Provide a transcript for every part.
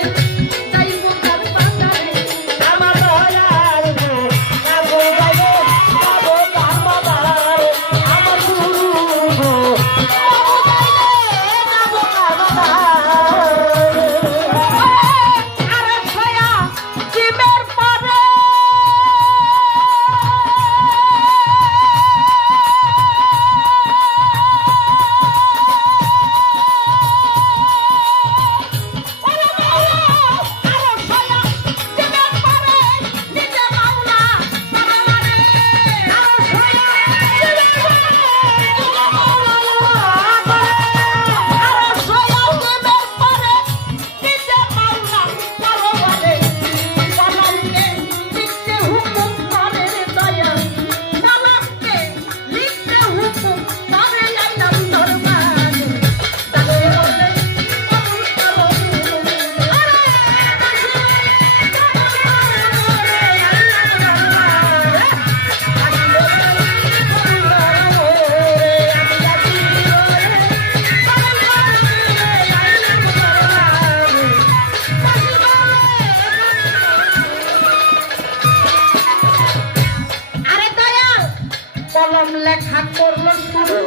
Thank you. কলম লেখা করল শুরু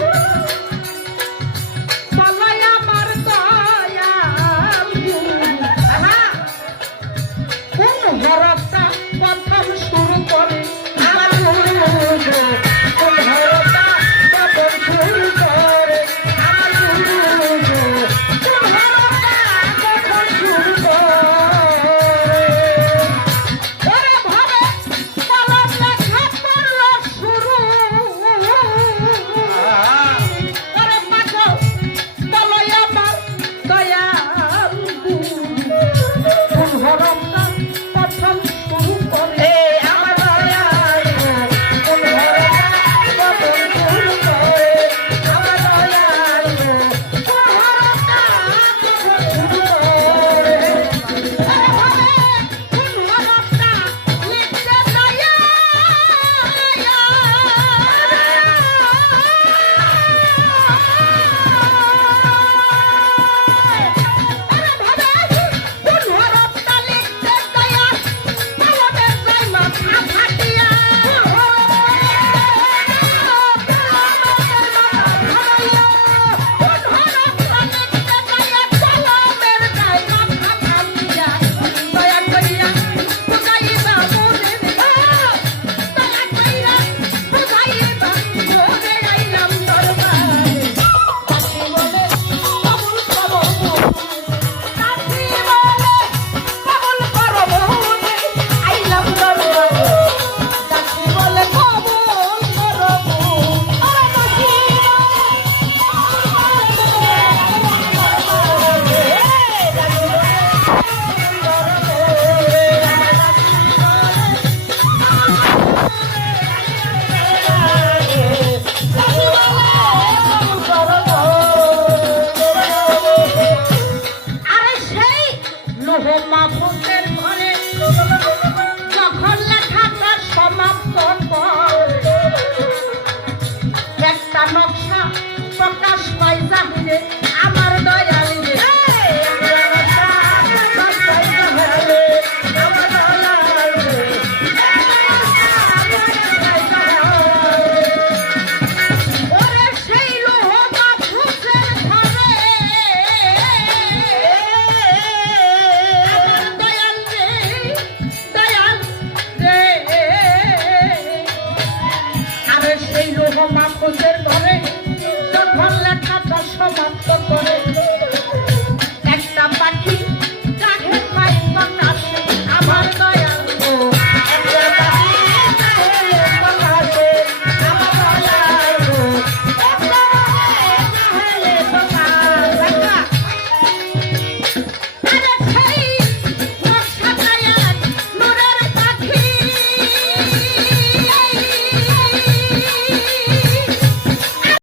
মহম্মা পুত্রের ঘরে। যখন লেখাটা সমাপ্ত একটা নকশা